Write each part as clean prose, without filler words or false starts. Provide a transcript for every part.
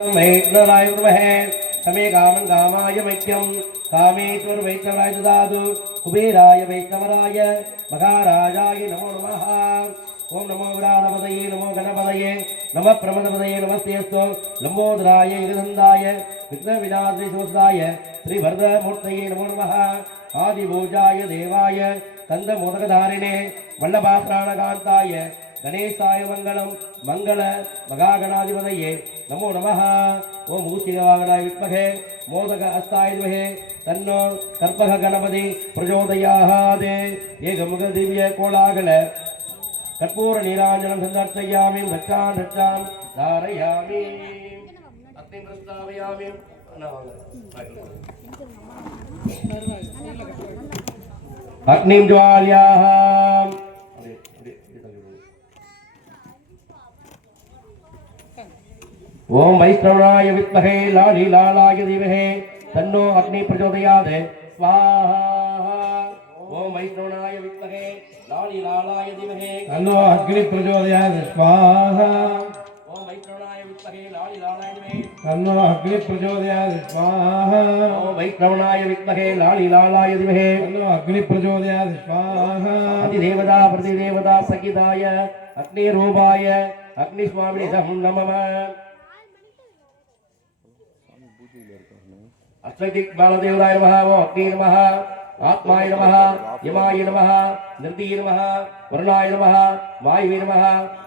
महेश्वराय विद्महे तमे कामं कामाय मह्यं कामेश्वर वैष्णवाय ददातु कुबेराय वैष्णवराय महाराजाय नमो नमः। ओम नमो विराटपतये नमो गणपतये नमः प्रमदपतये नमस्तेस्तु लंबोदराय गिरिधन्दाय विघ्नविनाशाय शिवसुताय श्रीवरदमूर्तये नमो नमः। आदिभोजाय देवाय कंदमोदकधारिणे वल्लभाप्राणकान्ताय गणेशाय मंगलम मंगल महागणाधिपतये नमो नमः। ओम मूषिकवाहनाय विद्महे मोदक हस्ताय विद्महे तन्नो कर्पः गणपति प्रचोदयात्। एकमुख दिव्य कोलाहल कर्पूर नीराजनं संदर्शयामि रक्षां धारयामि अग्निं प्रस्तावयामि। अग्निं ज्वाल्याः ओम वैष्णवाय विद्महे लाली लालाय धीमहि तन्नो अग्नि प्रचोदयात् स्वाहा। ओम वैष्णवाय विद्महे लाली लालाय धीमहि तन्नो अग्नि प्रचोदयात् स्वाहा। ओम वैष्णवाय विद्महे लाली लालाय धीमहि तन्नो अग्नि प्रचोदयात् स्वाहा। ओम वैष्णवाय विद्महे लाली लालाय धीमहि तन्नो अग्नि प्रचोदयात् स्वाहा। अधिदेवता प्रतिदेवता सहिताय अग्निरूपाय अग्निस्वामिने नमः। अष्टदिक्पालदेवताय नमः। ओम अग्नि नमः आत्माय नमः यमाय नमः निर्दीय नमः वरुणाय नमः वायुवे नमः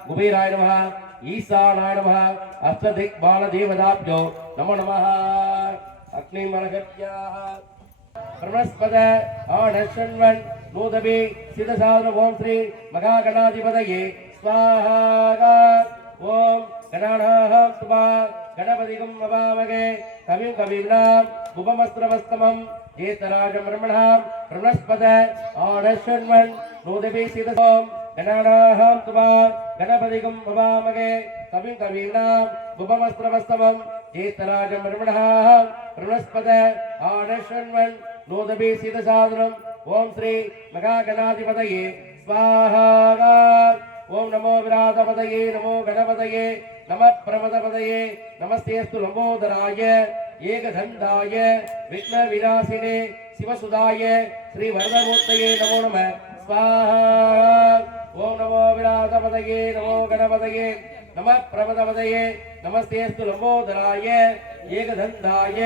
कुबेराय नमः ईशानाय नमः। अष्टदिक्पालदेवताभ्यो नमो नमः। अग्निमनगत्याः ब्रह्मस्पद आनशन्वन् नोदभि सिद्धसाधन ओम श्री महागणाधिपतये स्वाहा। ओम गणानां त्वा गणपतिगं नमामहे कविं कवीनां उपमस्त्रवस्तमं जेतराजं ब्रह्मणां ब्रह्मस्पद आनशन्वन् नोदभि सिद्धसाधन गणानां त्वा गणपतिगं नमामहे कविं कवीनां उपमस्त्रवस्तमं जेतराजं ब्रह्मणां ब्रह्मस्पद आनशन्वन् नोदभि सिद्धसाधनं ओम श्री महागणाधिपतये स्वाहा। ओम नमो विराटपतये नमो गणपतये नमः प्रमदपतये नमस्तेस्तु लंबोदराय एकदंडाय विघ्नविनाशिने शिवसुताय श्रीवरदमूर्तये नमो नमः स्वाहा। ओम नमो विराटपतये नमो गणपतये नमः प्रमदपतये नमस्तेस्तु लंबोदराय एकदंडाय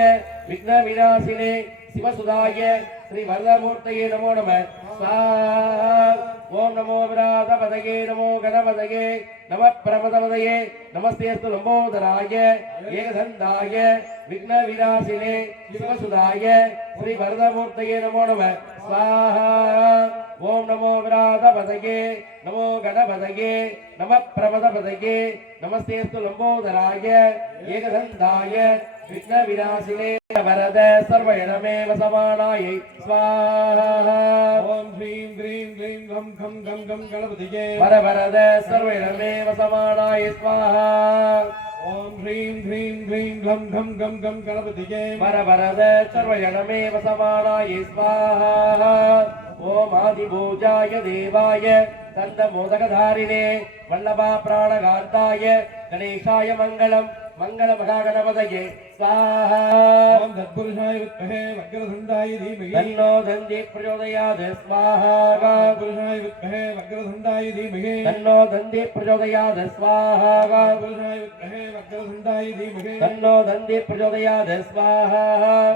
विघ्नविनाशिने शिवसुताय श्रीवरदमूर्तये नमो नमः स्वाहा। ओम नमो विराटपतये नमो गणपतये नमः प्रमदपतये नमस्तेस्तु लंबोदराय एकदंडाय विघ्नविनाशिने शिवसुताय श्रीवरदमूर्तये नमो नमः स्वाहा। ओम नमो विराटपतये नमो गणपतये नमः प्रमदपतये नमस्तेस्तु लंबोदराय एकदंडाय विघ्नविनाशिने वरद सर्वैरमेव समानाय स्वाहा। ओम ह्रीं क्लीं क्लीं गं खं गं गं गणपतये वरद सर्वैरमेव समानाय स्वाहा। ओम ह्रीं क्लीं क्लीं गं खं गं गं गणपतये वरद सर्वैरमेव समानाय स्वाहा। ओम आदिभोजाय देवाय कंदमोदकधारिणे वल्लभाप्राणकान्ताय गणेशाय मंगलम मंगल महागणपतये स्वाहा। ओम तत्पुरुषाय विद्महे वक्रतुण्डाय धीमहि तन्नो दन्ति प्रचोदयात् स्वाहा। तत्पुरुषाय विद्महे वक्रतुण्डाय धीमहि तन्नो दन्ति प्रचोदयात् स्वाहा। तत्पुरुषाय विद्महे वक्रतुण्डाय धीमहि तन्नो दन्ति प्रचोदयात् स्वाहा।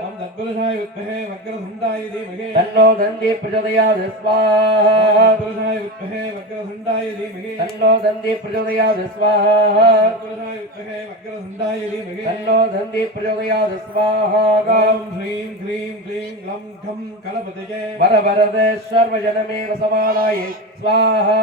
ओम तत्पुरुषाय विद्महे वक्रतुण्डाय धीमहि तन्नो दन्ति प्रचोदयात् स्वाहा। तत्पुरुषाय विद्महे वक्रतुण्डाय धीमहि तन्नो दन्ति प्रचोदयात् स्वाहा। तत्पुरुषाय विद्महे वक्रतुण्डाय धीमहि तन्नो दन्ति प्रचोदयात् स्वाहा। ओम ह्रीं क्लीं क्लीं गं खं गणपतये वरद सर्वजनमेव समानाय स्वाहा।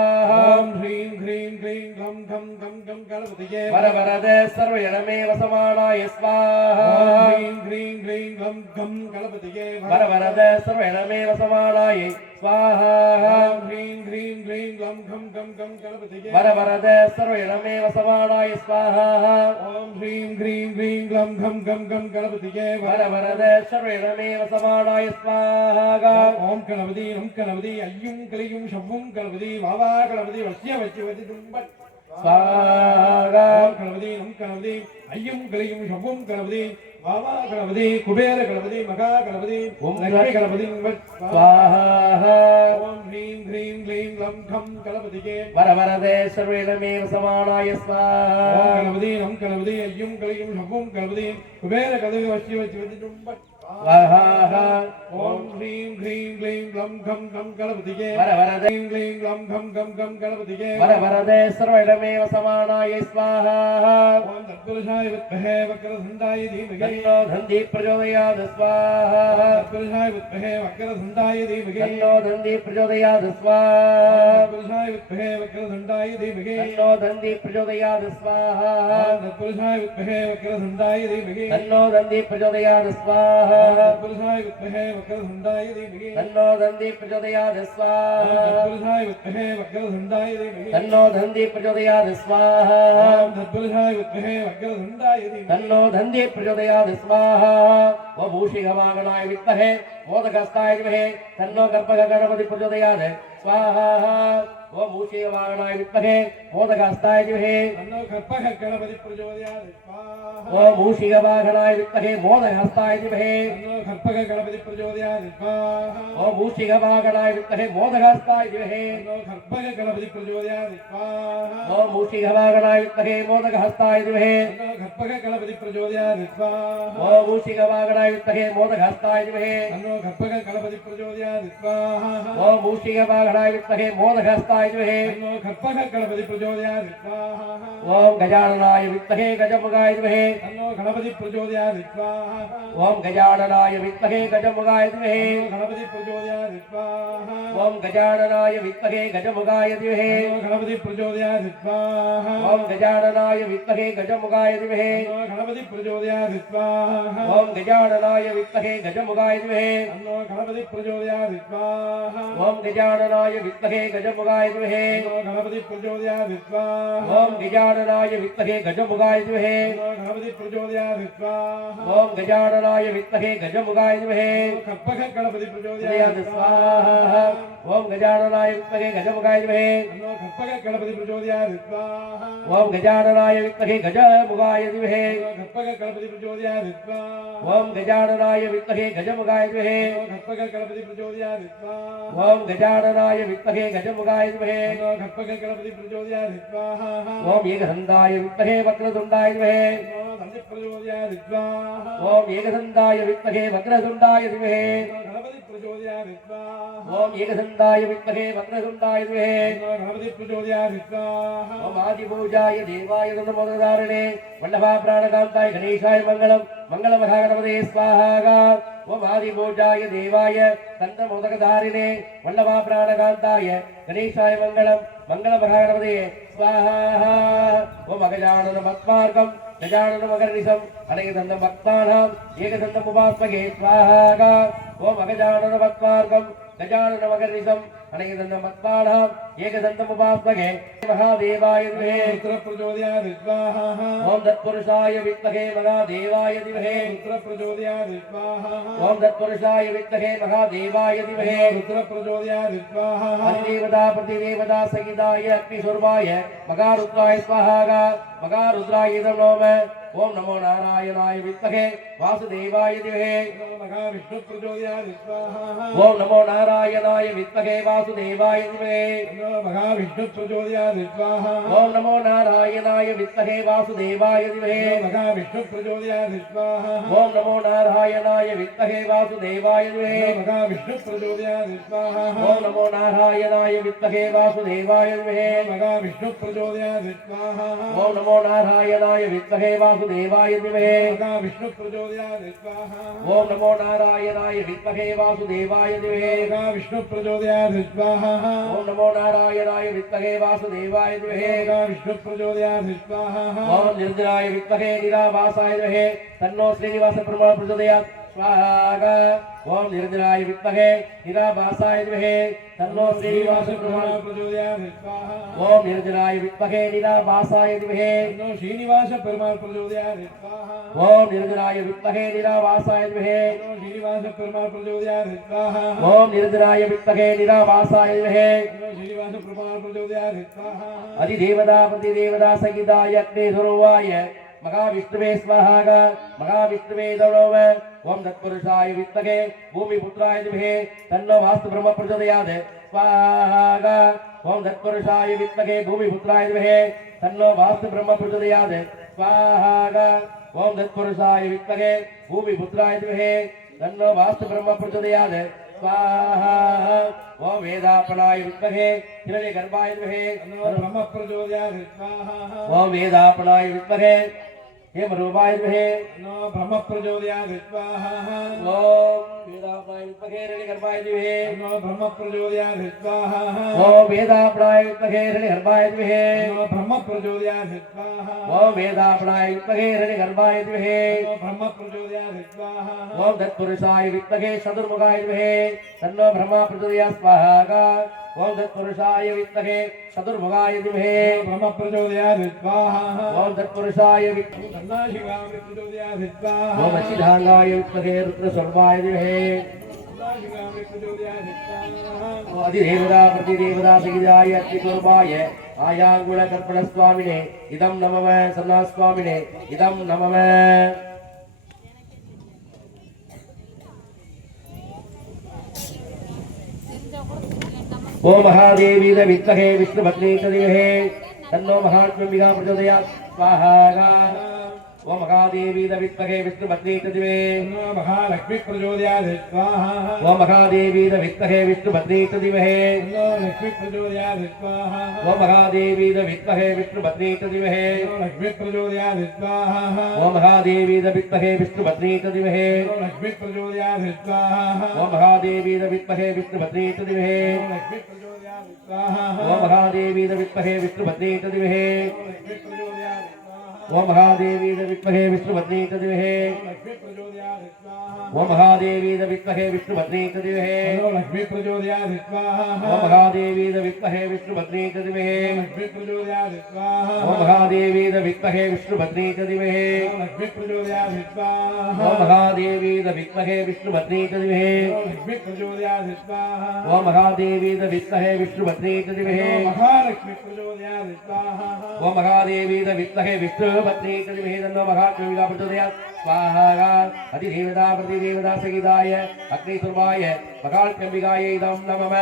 ओम ह्रीं क्लीं क्लीं गं खं गं गं गणपतये वरद सर्वजनमेव समानाय स्वाहा। ओम ह्रीं क्लीं क्लीं गं खं गणपतये वरद सर्वजनमेव समानाय स्वाहा। ओम ह्रीं क्लीं क्लीं गं खं गं गं गणपतये वरद सर्वजनमेव समानाय स्वाहा। ओम ह्रीं क्लीं क्लीं गं खं गं गं गणपतये वरद सर्वजनमेव समानाय स्वाहा। ओम गणपति नम गणपति अय्युं क्लीं शव्वुं गणपति वावा गणपति वस्य वच्यवति दुम्बट स्वाहा गणपति नम गणपति अय्यम गलियम शंभुम गणपति वावा गणपति कुबेर गणपति मगा गणपति लक्ष्मी गणपति स्वाहा ओम ह्रीं ह्रीं क्लीं लं खं गणपति के वरवरदे सर्वेणमेव समानाय स्वाहा गणपति नम गणपति अय्यम गलियम शंभुम गणपति कुबेर गणपति वश्य स्वाहा ओम ह्रीं ह्रीं क्लीं लं खं गणपति के वरवरदे क्लीं लं खं गणपति के वरवरदे सर्वेणमेव समानाय स्वाहा ओम तत्पुरुषाय विद्महे वक्रतुण्डाय धीमहि तन्नो धन्धी प्रचोदयात् स्वाहा तत्पुरुषाय विद्महे वक्रतुण्डाय धीमहि तन्नो धन्धी प्रचोदयात् स्वाहा तत्पुरुषाय विद्महे वक्रतुण्डाय धीमहि तन्नो धन्धी प्रचोदयात् स्वाहा तत्पुरुषाय विद्महे वक्रतुण्डाय धीमहि तन्नो धन्धी प्रचोदयात् स्वाहा तत्पुरुषाय विद्महे वक्रतुण्डाय धीमहि तन्नो धन्धी प्रचोदयात् स्वाहा तत्पुरुषाय विद्महे वक्रतुण्डाय धीमहि तन्नो धन्धी प्रचोदयात् स्वाहा तत्पुरुषाय विद्महे वक्रतुण्डाय धीमहि तन्नो धन्धी प्रचोदयात् स्वाहा वो भूषिगवागणाय विद्महे मोदकस्ताय विद्महे तन्नो गर्भगणपति प्रचोदयात् स्वाहा वो भूषिगवागणाय विद्महे मोदकस्ताय विद्महे तन्नो गर्भः गणपति प्रचोदयात् स्वाहा वो भूषिगवागणाय विद्महे मोदकस्ताय विद्महे तन्नो गर्भः गणपति प्रचोदयात् स्वाहा वो भूषिगवागणाय विद्महे मोदकस्ताय विद्महे तन्नो गर्भः गणपति प्रचोदयात् स्वाहा वो भूषिगवागणाय विद्महे मोदकस्ताय विद्महे तन्नो गर्भः गणपति प्रचोदयात् स्वाहा वो भूषिगवागणाय विद्महे मोदकस्ताय विद्महे तन्नो गर्भः गणपति प्रचोदयात् स्वाहा वो भूषिगवागणाय विद्महे मोदकस्ताय विद्महे तन्नो गर्भः गणपति प्रचोदयात् स्वाहा ओम गजाननाय विद्महे गजमुगाय विद्महे तन्नो गणपति प्रचोदयात् स्वाहा ओम गजाननाय विद्महे गजमुगाय विद्महे तन्नो गणपति प्रचोदयात् स्वाहा ओम गजाननाय विद्महे गजमुगाय विद्महे तन्नो गणपति प्रचोदयात् स्वाहा ओम गजाननाय विद्महे गजमुगाय विद्महे तन्नो गणपति प्रचोदयात् स्वाहा ओम गजाननाय विद्महे गजमुगाय विद्महे तन्नो गणपति प्रचोदयात् स्वाहा ओम गजाननाय विद्महे गजमुगाय विद्महे तन्नो गणपति प्रचोदयात् स्वाहा ओम गजाननाय विद्महे गजमुगाय विद्महे तन्नो गणपति प्रचोदयात् स्वाहा ओम गजाननाय विद्महे गजमुगाय विद्महे गर्भः गणपति प्रचोदयात् प्रचोदयात् स्वाहा ओम गजाननाय विद्महे गजमुगाय विद्महे तन्नो गर्भः गणपति प्रचोदयात् स्वाहा ओम गजाननाय विद्महे गजमुगाय विद्महे गर्भः गणपति प्रचोदयात् स्वाहा ओम गजाननाय विद्महे गजमुगाय विद्महे गर्भः गणपति प्रचोदयात् स्वाहा ओम गजाननाय विद्महे गजमुगाय विद्महे गर्भः गणपति प्रचोदयात् स्वाहा ओम एकदन्ताय विद्महे वक्रतुण्डाय विद्महे तन्नो प्रचोदयात् स्वाहा ओम एकदन्ताय विद्महे वक्रतुण्डाय विद्महे गणपति प्रचोदयात् स्वाहा ओम एकदन्ताय विद्महे वक्रतुण्डाय विद्महे गणपति प्रचोदयात् स्वाहा ओम आदिपूजाय देवाय नमोदारणे वल्लभा प्राणकान्ताय गणेशाय मंगलम मंगलमहागणपते स्वाहा ओम आदिपूजाय देवाय तन्त्रमोदकधारिणे वल्लभा प्राणकान्ताय गणेशाय मंगलम मंगलमहागणपते स्वाहा ओम अगजानन पद्मार्गम गजानन मकरनिशम अनेकदन्त भक्तानाम् एकदन्त उपास्महे स्वाहा ओम अगजानन पद्मार्गम गजानन मकरनिशम अनेकदन्त भक्तानाम् एकदन्त उपास्महे महादेवाय विद्महे रुद्र प्रचोदयात् स्वाहा ओम तत्पुरुषाय विद्महे महादेवाय विद्महे रुद्र प्रचोदयात् स्वाहा ओम तत्पुरुषाय विद्महे महादेवाय विद्महे रुद्र प्रचोदयात् स्वाहा अधिदेवता प्रतिदेवता सहिताय अग्निस्वरूपाय मगारुद्राय स्वाहा मगारुद्राय इदं नमः ओम नमो नारायणाय विद्महे वासुदेवाय विद्महे महा विष्णु प्रचोदयात् स्वाहा ओम नमो नारायणाय विद्महे वासुदेवाय विद्महे महा विष्णु प्रचोदयात् स्वाहा ओम नमो नारायणाय विद्महे वासुदेवाय विद्महे महा विष्णु प्रचोदयात् स्वाहा ओम नमो नारायणाय विद्महे वासुदेवाय विद्महे महा विष्णु प्रचोदयात् स्वाहा ओम नमो नारायणाय विद्महे वासुदेवाय विद्महे महा विष्णु प्रचोदयात् स्वाहा ओम नमो नारायणाय विद्महे वासुदेवाय विद्महे महा विष्णु प्रचोदयात् स्वाहा ओम नमो नारायणाय विद्महे वासुदेवाय विद्महे महा विष्णु प्रचोदयात् स्वाहा ओम नमो नारायणाय विद्महे वासुदेवाय विद्महे महा विष्णु प्रचोदयात् स्वाहा ओम निर्जराय विद्महे निरावासाय विद्महे तन्नो श्रीनिवास प्रचोदयात् स्वाहा ओम निरंजनाय विद्महे निराभासाय विद्महे तन्नो श्रीनिवास प्रचोदयात् स्वाहा ओम निरंजनाय विद्महे निराभासाय विद्महे तन्नो श्रीनिवास पेरुमाள் प्रचोदयात् स्वाहा ओम निरंजनाय विद्महे निराभासाय विद्महे तन्नो श्रीनिवास पेरुमाள் प्रचोदयात् स्वाहा ओम निरंजनाय विद्महे निराभासाय विद्महे तन्नो श्रीनिवास पेरुमाள் प्रचोदयात् स्वाहा अधिदेवता प्रतिदेवता सहिताय अग्ने स्वरूपाय महाविष्णुवे स्वाहा महाविष्णुवे दौड़व ओम तत्पुरुषाय विद्महे भूमिपुत्राय विद्महे तन्नो वास्तु ब्रह्म प्रचोदयात् स्वाहा ओम तत्पुरुषाय विद्महे भूमिपुत्राय विद्महे तन्नो वास्तु ब्रह्म प्रचोदयात् स्वाहा ओम तत्पुरुषाय विद्महे भूमिपुत्राय विद्महे तन्नो वास्तु ब्रह्म प्रचोदयात् स्वाहा ओम वेदापनाय विद्महे हिरण्यगर्भाय विद्महे तन्नो ब्रह्म प्रचोदयात् स्वाहा ओम वेदापनाय विद्महे हेमरूपाय विद्महे तन्नो ब्रह्म प्रचोदयात् स्वाहा ओम वेदापनाय विद्महे हिरण्यगर्भाय विद्महे तन्नो ब्रह्म प्रचोदयात् स्वाहा ओम वेदापनाय विद्महे हिरण्यगर्भाय विद्महे तन्नो ब्रह्म प्रचोदयात् स्वाहा ओम वेदापनाय विद्महे हिरण्यगर्भाय विद्महे तन्नो ब्रह्म प्रचोदयात् स्वाहा ओम तत्पुरुषाय विद्महे चतुर्मुखाय विद्महे तन्नो ब्रह्मा प्रचोदयात् स्वाहा ओम तत्पुरुषाय विद्महे चतुर्मुखाय विद्महे ब्रह्म प्रचोदयात् स्वाहा ओम तत्पुरुषाय विद्महे सन्नाशिवाय प्रचोदयात् स्वाहा ओम अचिधांगाय विद्महे रुद्रस्वर्वाय विद्महे सन्नाशिवाय प्रचोदयात् स्वाहा अधिदेवता प्रतिदेवता सहिताय अग्निस्वरूपाय आयांगुणकर्पण स्वामिने इदं नमः सन्ना स्वामिने इदं नमः ओम महादेवी विद्महे विष्णुपत्नी तदिमहे तन्नो महात्म्यंबिका प्रचोदयात् स्वाहा ओम महादेवी विद्महे विष्णुपत्नी तदिमहे तन्नो महालक्ष्मी प्रचोदयात् स्वाहा ओम महादेवी विद्महे विष्णुपत्नी तदिमहे तन्नो लक्ष्मी प्रचोदयात् स्वाहा ओम महादेवी विद्महे विष्णुपत्नी तदिमहे तन्नो लक्ष्मी प्रचोदयात् स्वाहा ओम महादेवी विद्महे विष्णुपत्नी तदिमहे तन्नो लक्ष्मी प्रचोदयात् स्वाहा ओम महादेवी विद्महे विष्णुपत्नी तदिमहे तन्नो लक्ष्मी प्रचोदयात् स्वाहा ओम महादेवी विद्महे विष्णुपत्नी तदिमहे तन्नो लक्ष्मी प्रचोदयात् स्वाहा ओम महादेवी विद्महे विष्णुपत्नी तदिमहे लक्ष्मी प्रचोदयात् स्वाहा ओम महादेवी विद्महे विष्णुपत्नी तदिमहे तन्नो लक्ष्मी प्रचोदयात् स्वाहा ओम महादेवी विद्महे विष्णुपत्नी तदिमहे लक्ष्मी प्रचोदयात् स्वाहा ओम महादेवी विद्महे विष्णुपत्नी तदिमहे लक्ष्मी प्रचोदयात् स्वाहा ओम महादेवी विद्महे विष्णुपत्नी तदिमहे लक्ष्मी प्रचोदयात् स्वाहा ओम महादेवी विद्महे विष्णुपत्नी तदिमहे महालक्ष्मी प्रचोदयात् स्वाहा ओम महादेवी विद्महे विष्णुपत्नी तदिमहे तन्नो महात्म्यंबिका प्रचोदयात् स्वाहा अधिदेवता प्रतिदेवता सहिताय अग्निस्वरूपाय महात्म्यंबिकायै इदं नमः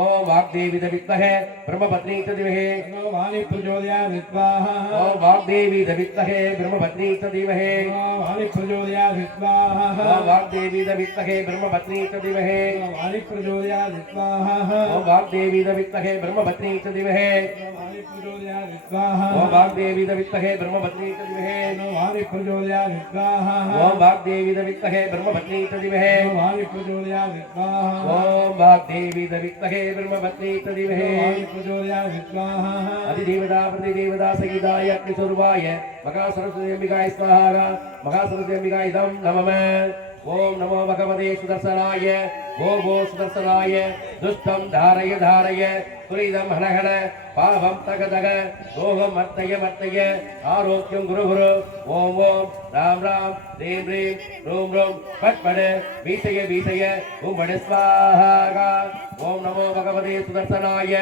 ओम वाग्देवी विद्महे ब्रह्मपत्नी तदिमहे तन्नो वाणी प्रचोदयात् स्वाहा ओम वाग्देवी विद्महे ब्रह्मपत्नी तदिमहे तन्नो वाणी प्रचोदयात् स्वाहा ओम वाग्देवी विद्महे ब्रह्मपत्नी तदिमहे तन्नो वाणी प्रचोदयात् स्वाहा ओम वाग्देवी विद्महे ब्रह्मपत्नी तदिमहे तन्नो वाणी प्रचोदयात् स्वाहा ओम वाग्देवी विद्महे ब्रह्मपत्नी तदिमहे तन्नो वाणी प्रचोदयात् स्वाहा ओम वाग्देवी विद्महे ब्रह्मपत्नी तदिमहे तन्नो वाणी प्रचोदयात् स्वाहा ओम वाग्देवी विद्महे ब्रह्मपत्नी तदिमहे वाणी प्रचोदयात् स्वाहा अधिदेवता प्रतिदेवता सहिताय अग्निस्वरूपाय महासरस्वतीम्बिकाय स्वाहा महासरस्वतीम्बिकाय इदं नमः ओम नमो भगवते सुदर्शनाय ओम वो सुदर्शनाय दुष्टं धारय धारय तुरीदं हण हण पावं तग तग रोगं मर्तय मर्तय आरोग्यं गुरु गुरु ओम ओम राम राम ह्रीं ह्रीं रूं रूं फट् फट् भीषय भीषय ओम वड स्वाहा ओम नमो भगवते सुदर्शनाय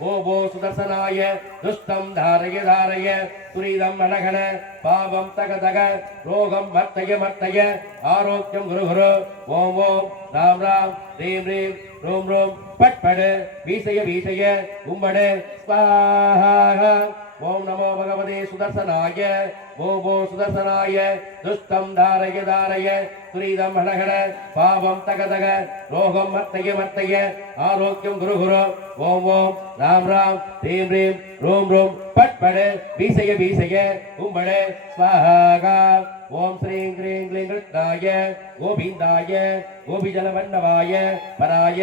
वो सुदर्शनाय दुष्टं धारय धारय तुरीदं हण हण पावं तग तग रोगं मर्तय मर्तय आरोग्यं गुरु गुरु ओम ओम राम राम ह्रीं ह्रीं रूं रूं फट् फट् भीषय भीषय ओम वड स्वाहा ओम नमो भगवते सुदर्शनाय वो सुदर्शनाय दुष्टं धारय धारय तुरीदं हण हण पावं तग तग रोगं मर्तय मर्तय आरोग्यं गुरु गुरु ओम ओम राम राम ह्रीं ह्रीं रूं रूं फट् फट् भीषय भीषय ओम वड स्वाहा ஓம் ஸ்ரீம் க்ரீம் க்ளீம் கிருஷ்ணாய கோவிந்தாய கோபிஜலவண்ணவாய பராய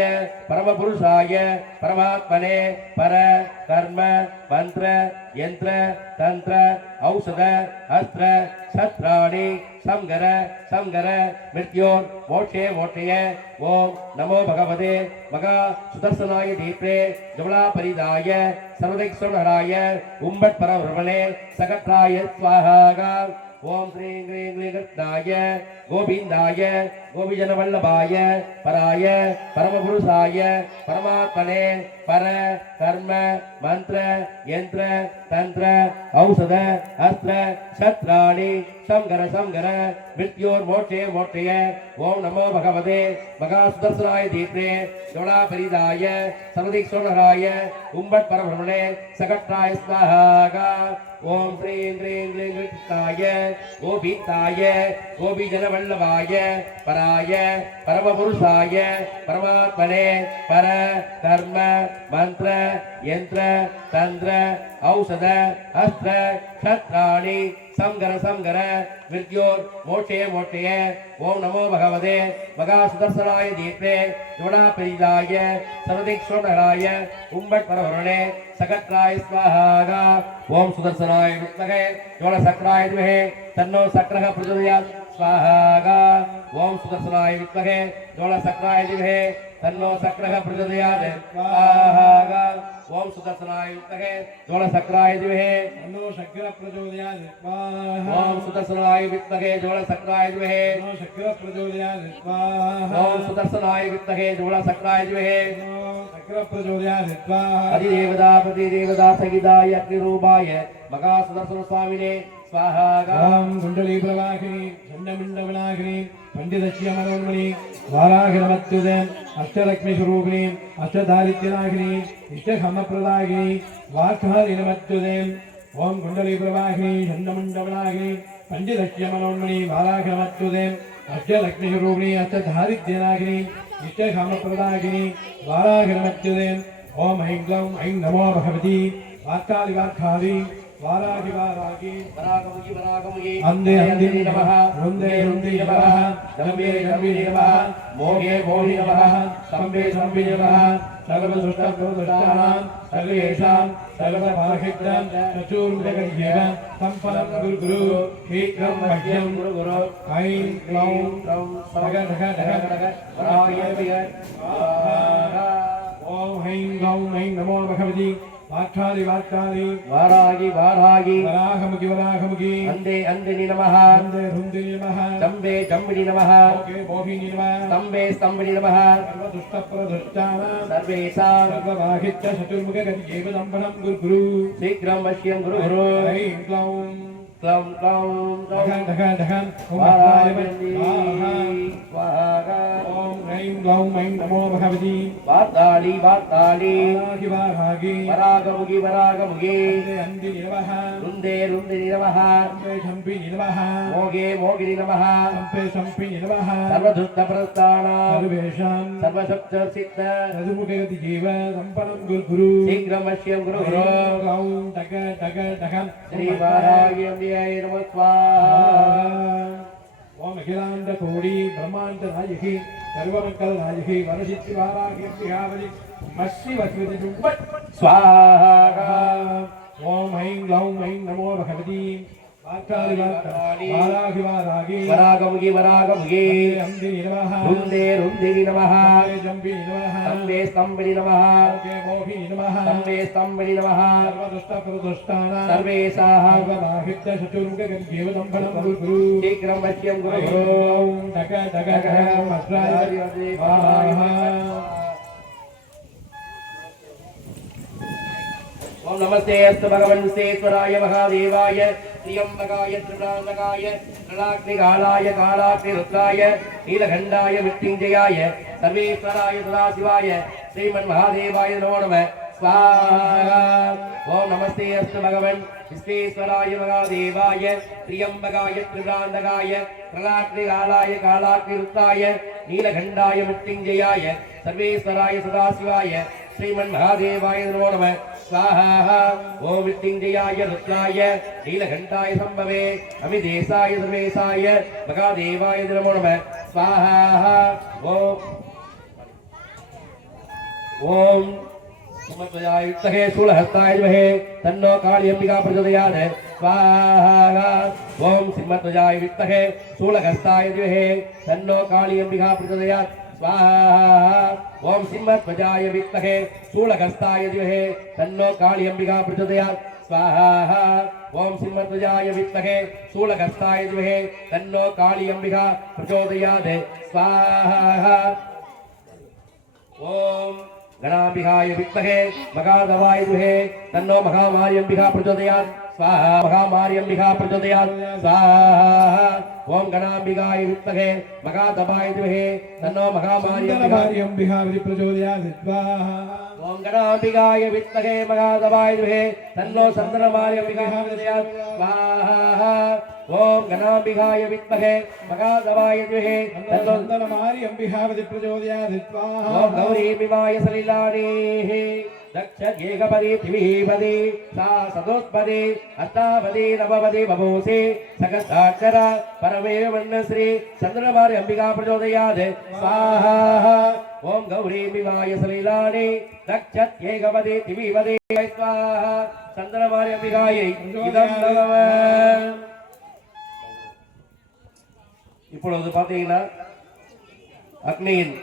பரமபுருஷாய பரமாத்மனே பர கர்ம மந்திர யந்திர தந்திர ஔஷத அஸ்திர சத்ராணி சங்கர சங்கர மிருத்யோர் மோட்சே மோட்சய ஓம் நமோ பகவதே மகா சுதர்சனாய தீப்ரே ஜவலா பரிதாய சர்வதைஸ்வரஹராய உம்பட் பரபிரமணே சகத்ராய ஸ்வாஹா ஓம் ஸ்ரீம் க்ரீம் க்ளீம் கிருஷ்ணாய கோவிந்தாய கோபிஜனவல்லபாய பராய பரமபுருஷாய பரமாத்மனே பர கர்ம மந்திர யந்திர தந்திர ஔஷத அஸ்திர சத்ராணி சங்கர சங்கர மிருத்யோர் மோட்சே மோட்சய ஓம் நமோ பகவதே மகா சுதர்சனாய தீப்ரே ஜவலா பரிதாய சர்வதீஸ்வரஹராய உம்பட் பரபிரமணே சகட்ராய ஸ்வாஹா ஓம் ஸ்ரீம் க்ரீம் க்ளீம் கிருஷ்ணாய கோபிந்தாய கோபிஜனவல்லபாய பராய பரமபுருஷாய பரமாத்மனே பர கர்ம மந்திர யந்திர தந்திர ஔஷத அஸ்திர சத்ராணி சங்கர சங்கர மிருத்யோர் மோட்சே மோட்சய ஓம் நமோ பகவதே மகா சுதர்சனாய தீப்ரே ஜவலா பரிதாய சர்வதீஸ்வரஹராய உம்பட் பரபிரமணே சகட்ராய ஸ்வாஹா ஓம் சுதர்சனாய வித்மகே ஜவல சக்ராய வித்மஹே தன்னோ சக்ரஹ பிரச்சோதயாத் ஸ்வாஹா ஓம் சுதர்சனாய வித்மகே ஜவல சக்ராய வித்மஹே தன்னோ சக்ரஹ பிரச்சோதயாத் ஸ்வாஹா ஓம் சுதர்சனாய வித்மகே ஜவல சக்ராய வித்மஹே தன்னோ சக்ர பிரச்சோதயாத் ஸ்வாஹா ஓம் சுதர்சனாய வித்மகே ஜவல சக்ராய வித்மஹே தன்னோ சக்ர பிரச்சோதயாத் ஸ்வாஹா ஓம் சுதர்சனாய வித்மகே ஜவல சக்ராய வித்மஹே தன்னோ சக்ர பிரச்சோதயாத் ஸ்வாஹா அதிதேவதா சகிதாய அக்னிரூபாய மகா சுதர்சன சுவாமினே ஸ்வாஹா ஓம் குண்டலி பிரவாகினி சண்டமிண்டவனாகினி பண்டிதஸ்ய மனோன்மணி வாராகிரமத்யுதம் அஷ்டலக்ஷ்மி ஸ்வரூபிணி அஷ்டதாரித்யநாகினி இஷ்டகமப்பிரதாகினி வாக்காரிணமத்யுதம் ஓம் குண்டலி பிரவாகினி சண்டமிண்டவனாகினி பண்டிதஸ்ய மனோன்மணி வாராகிரமத்யுதம் அஷ்டலக்ஷ்மி ஸ்வரூபிணி அஷ்டதாரித்யநாகினி இஷ்டகமப்பிரதாகினி வாராகிரமத்யுதம் ஓம் ஐம் க்ளௌம் ஐம் நமோ பகவதி வாக்காளி வாக்காளி வாராகி வாராகி வராகமுகி வராகமுகி அந்தே அந்தே நமः ருந்தே ருந்தே நமः ஜம்பே ஜம்பே நமः மோகே மோகி நமः சம்பே சம்பே நமः சர்வதுஷ்டப்ரதுஷ்டானாம் சர்வேஷாம் சர்வபாகித்யம் சச்சூர்முககர்யேவ சம்பலம் குரு குரு ஏகம் மஹ்யம் குரு குரு ஐம் க்ளௌம் டக டக டக டக வராகமுகி ஓம் ஐம் க்ளௌம் ஐம் நமோ பகவதி வாக்காளி வாக்காளி வாராகி வாராகி வராகமுகி வராகமுகி அந்தே அந்தினி நமः அந்தே ருந்தே நமः சம்பே சம்பினி நமः ஓகே மோகினி நமः ஸ்தம்பே ஸ்தம்பினி நமः சர்வதுஷ்டப்ரதுஷ்டானாம் சர்வேஷாம் சர்வபாகித்ய சதுர்முககர்யேவ சம்பலம் குரு குரு சீக்கிரம் வஷ்யம் குரு குரு ஐம் க்ளௌம் க்ளௌம் க்ளௌம் டகன் டகன் டகன் ஓம் வாராகி ஸ்வாஹா ஸ்வாஹா ஓம் ஐம் க்ளௌம் ஐம் நமோ பகவதி வார்த்தாளி வார்த்தாளி வாராகி வாராகி வராகமுகி வராகமுகி அந்தே அந்தினி நமः ருந்தே ருந்தினி நமः சம்பே சம்பினி நமः மோகே மோகினி நமः சம்பே சம்பினி நமः சர்வதுஷ்ட பிரஸ்தானாம் சர்வேஷாம் சர்வசப்த சித்த சதுர்முககர்யேவ சம்பலம் குரு குரு சீக்கிரம் வஷ்யம் குரு குரு க்ளௌம் டக டக டகன் ஸ்ரீ வாராகி அம்பியை நம ஸ்வாஹா ஓம் அகிலாண்ட கோடி பிரம்மாண்ட நாயகி சர்வமங்கல நாயகி வரசித்தி வாராகி அம்பிகாவலி மஸ்ஸி வஸ்வதி ஜும்பட் ஸ்வாஹா ஓம் ஐம் க்ளௌம் ஐம் நமோ பகவதி வாக்காளி வாக்காளி வாராகி வாராகி வராகமுகி வராகமுகி அந்தினி நமः ருந்தே ருந்தினி நமः ஜம்பினி நமः ஸ்தம்பே ஸ்தம்பினி நமः ஓகே மோகினி நமः ஸ்தம்பே ஸ்தம்பினி நமः சர்வதுஷ்டப்ரதுஷ்டானாம் சர்வேஷாः சர்வபாகித்ய சதுர்முககர்யேவ சம்பலம் குரு குரு சீக்கிரம் வஷ்யம் குரு குரு ஓம் டக டக டக மஸ்ராய வாஹா ஓம் நமஸ்தே அஸ்து பகவன் விஸ்வேஸ்வராய மகாதேவாய त्र्यंबकाय त्रिपुरान्तकाय नलाग्निकालाय कालाग्निरुद्राय नीलकण्ठाय मृत्युञ्जयाय सर्वेश्वराय सदाशिवाय श्रीमन्महादेवाय नमो नमः स्वाहा ओम नमस्ते अस्तु भगवन् विश्वेश्वराय महादेवाय त्र्यंबकाय त्रिपुरान्तकाय नलाग्निकालाय कालाग्निरुद्राय नीलकण्ठाय मृत्युञ्जयाय सर्वेश्वराय सदाशिवाय श्रीमन्महादेवाय नमो नमः स्वाहा ओम मृत्युंजयाय रुद्राय नीलकंठाय संभवे अमिदेशाय सर्वेशाय महादेवाय नमो नमः स्वाहा ओम समत्वयाय युक्तहे शूलहस्ताय विद्महे तन्नो काली अंबिका प्रचोदयात् स्वाहा ओम सिंहध्वजाय विद्महे शूलहस्ताय विद्महे तन्नो काली अंबिका प्रचोदयात् स्वाहा ओम सिंहध्वजाय विद्महे शूलहस्ताय विद्महे तन्नो काली अंबिका प्रचोदयात् स्वाहा ओम सिंहध्वजाय विद्महे शूलहस्ताय विद्महे तन्नो काली अंबिका प्रचोदयात् स्वाहा ओम गणाम्बिकाय विद्महे मगाधवाय विद्महे तन्नो महामार्यम्बिका प्रचोदयात् स्वाहा महामार्यम्बिका प्रचोदयात् स्वाहा ओम गणाम्बिकाय विद्महे मगाधवाय विद्महे तन्नो महामार्यम्बिका प्रचोदयात् स्वाहा ओम गणाम्बिकाय विद्महे मगाधवाय विद्महे तन्नो चन्द्रमार्यम्बिका प्रचोदयात् स्वाहा ओम गणाम्बिकाय विद्महे मगाधवाय विद्महे तन्नो चन्द्रमार्यम्बिका प्रचोदयात् स्वाहा ओम गौरीमिवाय सलिलानि दक्षगेगपदी त्रिविपदी सा सदोत्पदी अष्टापदी नवपदी बभूषि सकटाक्षर परमेवन्नश्री चन्द्रमार्य अंबिका प्रचोदयात् स्वाहा ओम गौरीमिवाय सलिलानि दक्षगेगपदी त्रिविपदी स्वाहा चन्द्रमार्य अंबिकायै इदं भगवान् இப்பொழுது பாத்தீங்கன்னா அக்னியின்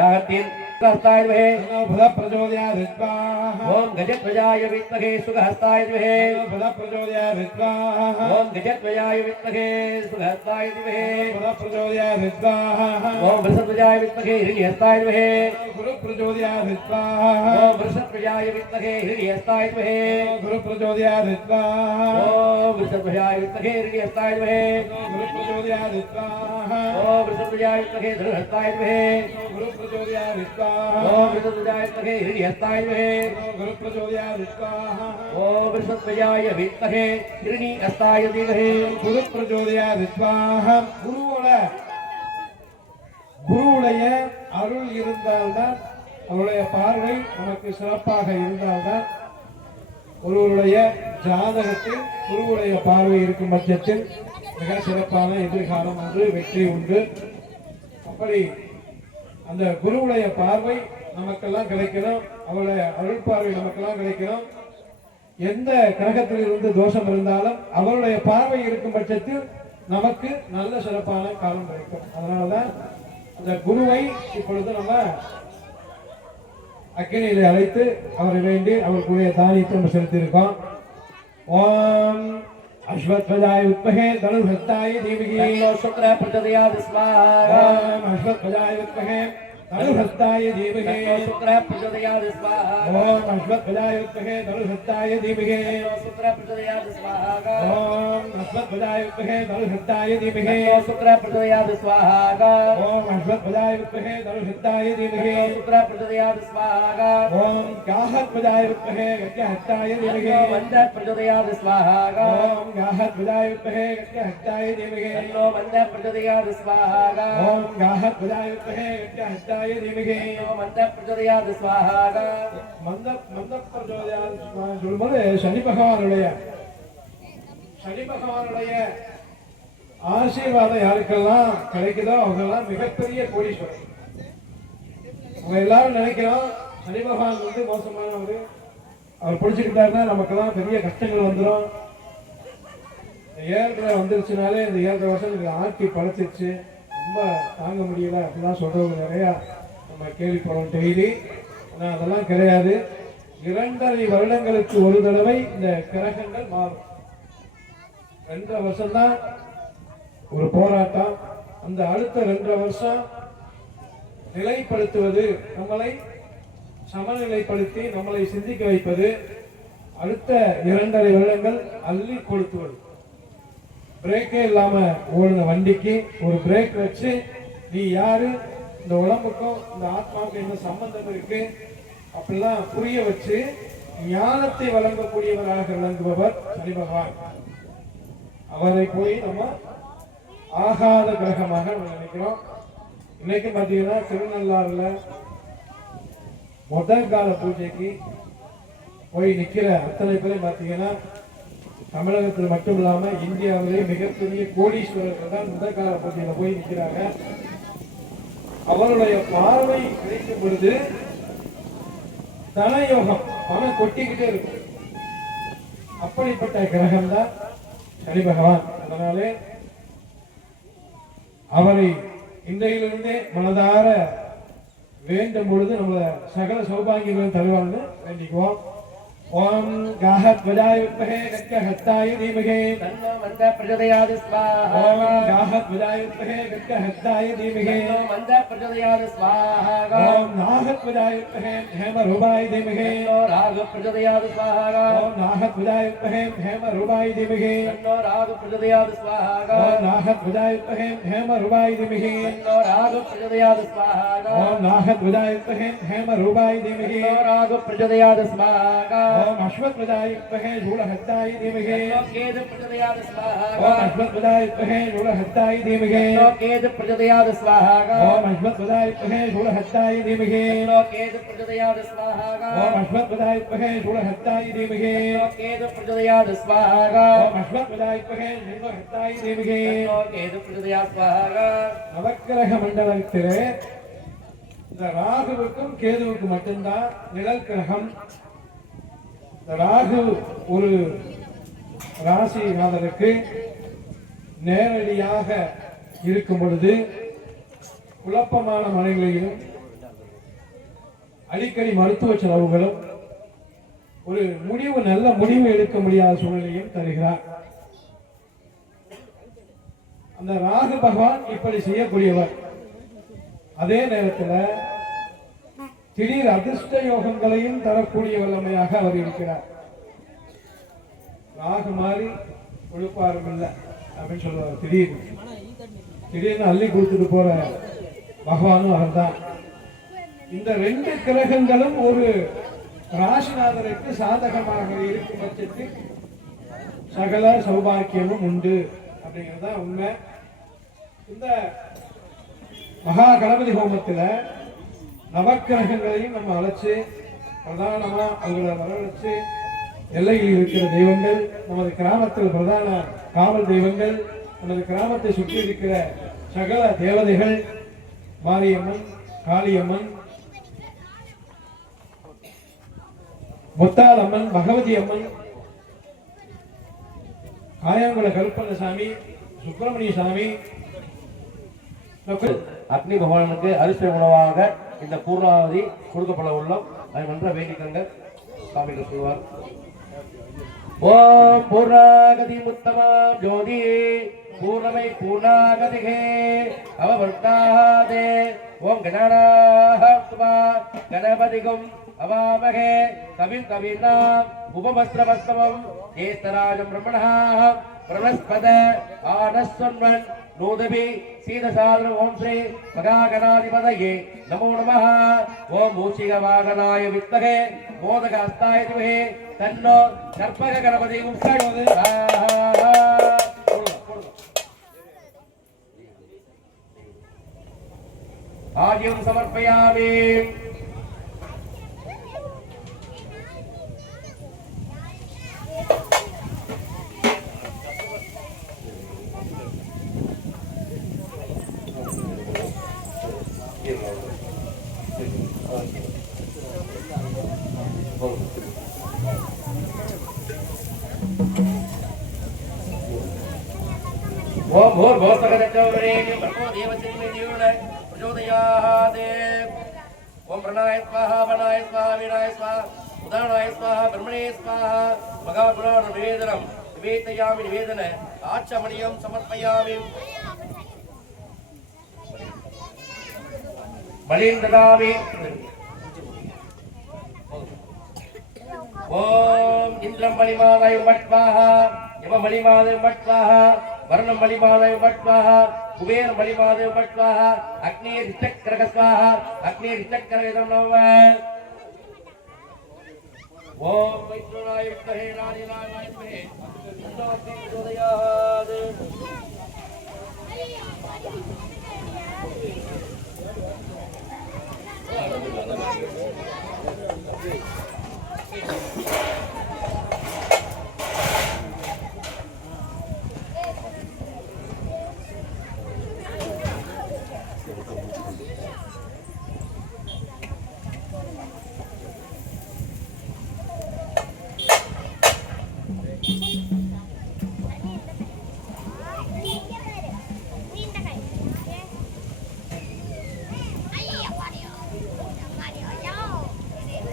யாகத்தின் हस्ताय विद्महे भद प्रचोदयात् स्वाहा ओम गजध्वजाय विद्महे सुखहस्ताय विद्महे भद प्रचोदयात् स्वाहा ओम गजध्वजाय विद्महे सुखहस्ताय विद्महे भद प्रचोदयात् स्वाहा ओम वृषध्वजाय विद्महे हिरण्यहस्ताय विद्महे गुरु प्रचोदयात् स्वाहा ओम वृषध्वजाय विद्महे हिरण्यहस्ताय विद्महे गुरु प्रचोदयात् स्वाहा ओम वृषध्वजाय विद्महे हिरण्यहस्ताय विद्महे गुरु प्रचोदयात् स्वाहा ओम वृषध्वजाय विद्महे धनुर्हस्ताय विद्महे गुरु प्रचोदयात् स्वाहा ओम वृषध्वजाय विद्महे हिरण्यहस्ताय विद्महे गुरु प्रचोदयात् स्वाहा ओम वृषध्वजाय विद्महे हिरण्यहस्ताय विद्महे गुरु प्रचोदयात् स्वाहा குருவுடைய அருள் இருந்தால்தான் அவருடைய பார்வை நமக்கு சிறப்பாக இருந்தால்தான் ஒருவருடைய ஜாதகத்தில் குருவுடைய பார்வை இருக்கும் பட்சத்தில் மிக சிறப்பான எதிர்காலம் ஒன்று வெற்றி உண்டு. அப்படி அந்த குருவுடைய பார்வை நமக்கெல்லாம் கிடைக்கணும், அவருடைய அருள் பார்வை நமக்கெல்லாம் கிடைக்கணும். எந்த கிரகத்தில் இருந்து தோஷம் இருந்தாலும் அவருடைய பார்வை இருக்கும் பட்சத்தில் நமக்கு நல்ல சிறப்பான காலம் கிடைக்கும். அதனாலதான் அந்த குருவை இப்பொழுது நம்ம அக்கினியிலே அழைத்து அவரை வேண்டி அவருக்குரிய தானியத்தை நம்ம செலுத்தியிருக்கோம். ஓம் अश्वत्थजाय विद्महे धनुर्हस्ताय धीमहि शुक्र प्रचोदयात् स्वाहा ओम अश्वत्थजाय विद्महे धनुर्हस्ताय धीमहि शुक्र प्रचोदयात् स्वाहा ओम अश्वत्थजाय विद्महे धनुर्हस्ताय धीमहि शुक्र प्रचोदयात् स्वाहा ओम अश्वत्थजाय विद्महे धनुर्हस्ताय धीमहि शुक्र प्रचोदयात् स्वाहा ओम अश्वत्थजाय विद्महे धनुर्हस्ताय धीमहि शुक्र प्रचोदयात् स्वाहा ओम गाहत्थजाय विद्महे गजहस्ताय धीमहि वन्द प्रचोदयात् स्वाहा ओम गाहत्थजाय विद्महे गजहस्ताय धीमहि वन्द प्रचोदयात् स्वाहा ओम गाहत्थजाय विद्महे गजहस्ताय धीमहि वन्द प्रचोदयात् स्वाहा மந்த பிரச்சோதயாத் சொல்லும்போது சனி பகவானுடைய ஆசீர்வாதம் யாருக்கெல்லாம் கிடைக்குதோ அவங்கெல்லாம் மிகப்பெரிய கோடீஸ்வரர். அவங்க எல்லாரும் நினைக்கிறோம் சனி பகவான் வந்து மோசமானவர், அவர் பிடிச்சிக்கிட்டாருன்னா நமக்கெல்லாம் பெரிய கஷ்டங்கள் வந்துடும். ஏழரை வந்துருச்சுனாலே இந்த 7 வருஷம் எனக்கு ஆட்சி பழச்சிருச்சு, ரொம்ப தாங்க முடியல அப்படிலாம் சொல்றவங்க நிறையா நம்ம கேள்விப்படும் டெய்லி. ஆனால் அதெல்லாம் கிடையாது. 2.5 வருடங்களுக்கு ஒரு தடவை இந்த கிரகங்கள் மாறும். 2 வருஷம்தான் ஒரு போராட்டம். அந்த அடுத்த 2 வருஷம் நிலைப்படுத்துவது, நம்மளை சமநிலைப்படுத்தி நம்மளை சிந்திக்க வைப்பது. அடுத்த 2.5 வருடங்கள் அள்ளி கொளுத்துவது. பிரேக்கே இல்லாம ஓடுன வண்டிக்கு ஒரு பிரேக் வச்சு நீ யாரு, இந்த உடம்புக்கும் இந்த ஆத்மாவுக்கும் என்ன சம்பந்தம் இருக்கு அப்படிலாம் புரிய வச்சு ஞானத்தை வழங்கக்கூடியவராக விளங்குபவர் சனி பகவான். அவரை போய் நம்ம ஆகாத கிரகமாக நம்ம நினைக்கிறோம். இன்னைக்கு பாத்தீங்கன்னா திருநள்ளாறுல முதல் கால பூஜைக்கு போய் நிக்கிற அத்தனை பேரும் பார்த்தீங்கன்னா தமிழகத்தில் மட்டும் இல்லாம இந்தியாவிலே மிகப்பெரிய கோடீஸ்வரர்கள் தான் முதல் கால பூஜையில போய் நிற்கிறாங்க. அவருடைய பார்வை கிடைக்கும் பொழுது தனயோகம் பணம் கொட்டிக்கிட்டே இருக்கும். அப்படிப்பட்ட கிரகம் தான் சனி பகவான். அதனாலே அவரை இன்றையிலிருந்தே மனதார வேண்டும் பொழுது நம்மள சகல சௌபாகியங்களும் தருவாங்க வேண்டிக்குவோம். ஓம் காஹத்வஜாய வித்மஹே கத்கஹஸ்தாய தீமஹி தன்னோ மந்த பிரச்சோதயாத் ஸ்வாஹா. ஓம் காஹத்வஜாய வித்மஹே கத்கஹஸ்தாய தீமஹி தன்னோ மந்த பிரச்சோதயாத் ஸ்வாஹா. ஓம் நாஹத்வஜாய வித்மஹே ஹேமரூபாய தீமஹி தன்னோ ராகு பிரச்சோதயாத் ஸ்வாஹா. ஓம் நாஹத்வஜாய வித்மஹே ஹேமரூபாய தீமஹி தன்னோ ராகு பிரச்சோதயாத் ஸ்வாஹா. ஓம் நாஹத்வஜாய வித்மஹே ஹேமரூபாய தீமஹி தன்னோ ராகு பிரச்சோதயாத் ஸ்வாஹா. ஓம் நாஹத்வஜாய வித்மஹே ஹேமரூபாய தீமஹி தன்னோ ராகு பிரச்சோதயாத் ஸ்வாஹா. ஓம் அஸ்வத்வஜாய வித்மஹே சூலஹஸ்தாய தீமஹி தன்னோ கேது பிரச்சோதயாத் ஸ்வாஹா. ஓம் அஸ்வத்வஜாய வித்மஹே சூலஹஸ்தாய தீமஹி தன்னோ கேது பிரச்சோதயாத் ஸ்வாஹா. ஓம் அஸ்வத்வஜாய வித்மஹே சூலஹஸ்தாய தீமஹி தன்னோ கேது பிரச்சோதயாத் ஸ்வாஹா. ஓம் அஸ்வத்வஜாய வித்மஹே சூலஹஸ்தாய தீமஹி தன்னோ கேது பிரச்சோதயாத் ஸ்வாஹா. ஓம் அஸ்வத்வஜாய வித்மஹே சூலஹஸ்தாய தீமஹி தன்னோ கேது பிரச்சோதயாத் ஸ்வாஹா. நவக்கிரக மண்டலத்திலே இந்த ராகுவுக்கும் கேதுவுக்கும் மட்டும்தான் நிழல் கிரகம். இந்த ராகு ஒரு ராசிநாதருக்கு நேரடியாக இருக்கும் பொழுது குழப்பமான மனைகளிலும் அடிக்கடி மருத்துவ செலவுகளும் ஒரு நல்ல முடிவு எடுக்க முடியாத சூழ்நிலையும் தருகிறார். அந்த ராகு பகவான் இப்படி செய்யக்கூடியவர். அதே நேரத்தில் திடீர் அதிர்ஷ்ட யோகங்களையும் தரக்கூடிய வல்லமையாக அவர் இருக்கிறார். ராகு மாறி கொழுப்பாரும் இல்லை அப்படின்னு சொல்லுவார். திடீர்னு அள்ளி கொடுத்துட்டு போற பகவானும் அவர் தான். இந்த ரெண்டு கிரகங்களும் ஒரு ராசிநாதருக்கு சாதகமாக இருக்கும் பட்சத்தில் சகல சௌபாக்கியமும் உண்டு அப்படிங்கிறதா உண்மை. இந்த மகா கணபதி ஹோமத்தில் நவக்கிரகங்களையும் நம்ம அழைச்சு பிரதானமா அவங்களை வரவழைச்சு எல்லையில் இருக்கிற தெய்வங்கள், நமது கிராமத்தில் பிரதான காவல் தெய்வங்கள், நமது கிராமத்தை சுற்றி இருக்கிற சகல தேவதைகள், மாரியம்மன், காளியம்மன், முத்தாளம்மன், பகவதி அம்மன், காயாங்குள கருப்பண்ணசாமி, சுப்பிரமணிய சாமி, அக்னி பகவானுக்கு அரிசி உணவாக இந்த பூர்ணாவதி கொடுக்கப்பட உள்ளோம். அதை நன்ற வேண்டிக்கங்க சாமிகள் சொல்வார். ஓம் பூர்ணாகதி உத்தமாம் ஜோதி பூர்ணமை பூர்ணாகதிகே அவவர்த்தாதே. ஓம் கணநாஹத்வா கணபதிகும் அவாமகே கவிம் கவினாம் உபமஸ்ரவஸ்தவம் ஜேஷ்டராஜம் பிரம்மணः பிரமஸ்பத ஆனஸ்வன்வன் நூதபி சீதசாதனம். ஓம் ஸ்ரீ மகாகணாதிபதயே நமோ நமः. ஓம் மூஷிக வாகனாய வித்மஹே மோதக ஹஸ்தாய தீமஹி தன்னோ கற்பக கணபதி உப்ரச்சோதயாத். ஆஜ்யம் சமர்ப்பயாமி. ஓம் भूर् भोस्तकदच्चौरेण्यं ब्रह्मो देवसिंहे देवुने प्रचोदयात्. ओम प्रणय स्वाहा वनाय स्वाहा वीणाय स्वाहा उदानाय स्वाहा ब्रह्मणे स्वाहा. महापुराण निवेदनं निवेदयामि. निवेदन आचमनीयं समर्पयामि. बलिं ददामि. ओम इंद्रं बलिमादाय वट्वाहा यम बलिमादाय वट्वाहा वर्णं बलिमादाय वट्वाहा कुबेर बलिमादाय वट्वाहा अग्नि ऋतक्रग स्वाहा अग्नि ऋतक्रगदं नमः. ओम वैष्णवाय विद्महे नारायणाय धीमहि तन्नो प्रचोदयात्.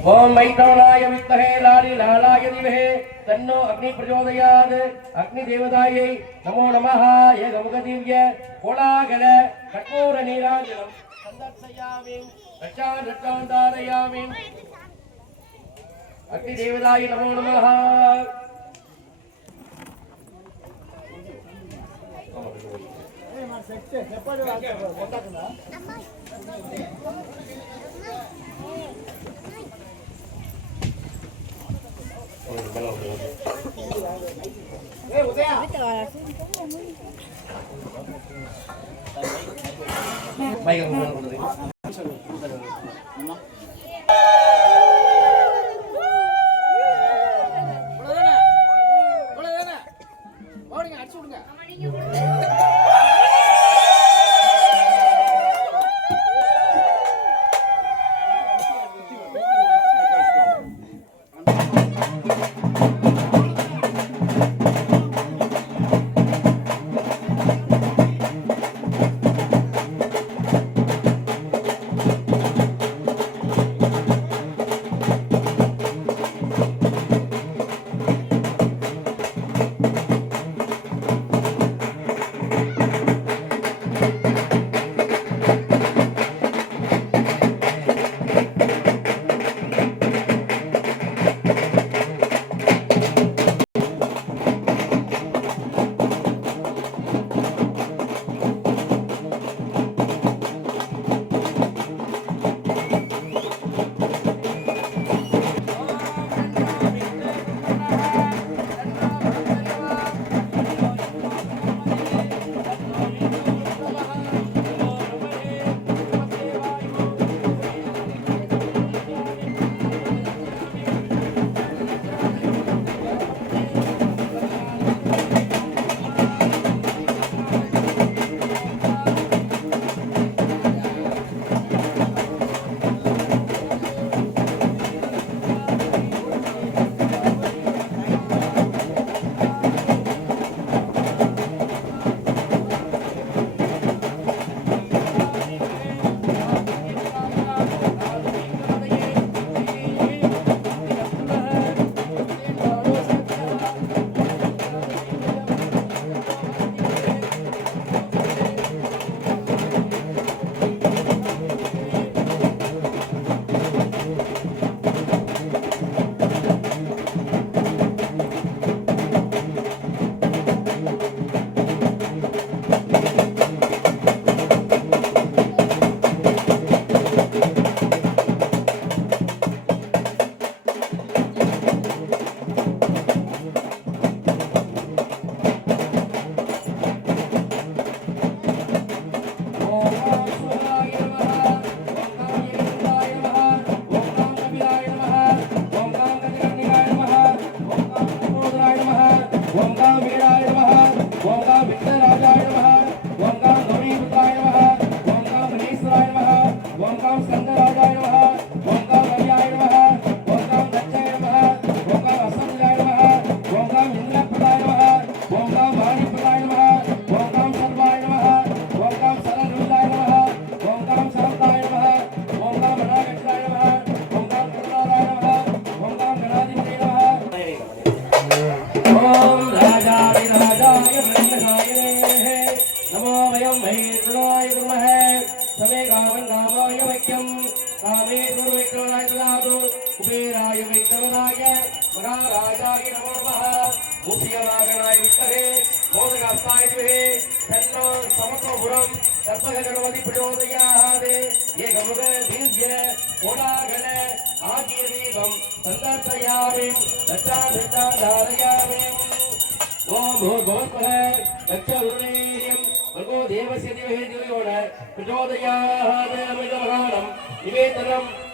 ओम वैष्णवनाय विद्महे लाली लालाय धीमहि तन्नो अग्नि प्रचोदयात् अग्नि देवतायै नमो नमः एकमुखदिव्य कोलागल कर्पूर नीराजनं संदर्शयामि रक्षां धारयामि अग्नि देवतायै नमो नमः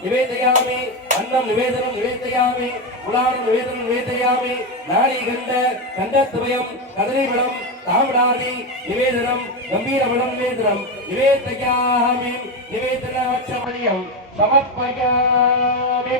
निवेदयामि अन्नं निवेदनं निवेदयामि कुलानं निवेदनं निवेदयामि नारीगन्ध गन्धत्रयं कदलीफलं ताम्रादि निवेदनं गम्भीरफलं निवेदनं निवेदयामि निवेदनाचमनीयं समर्पयामि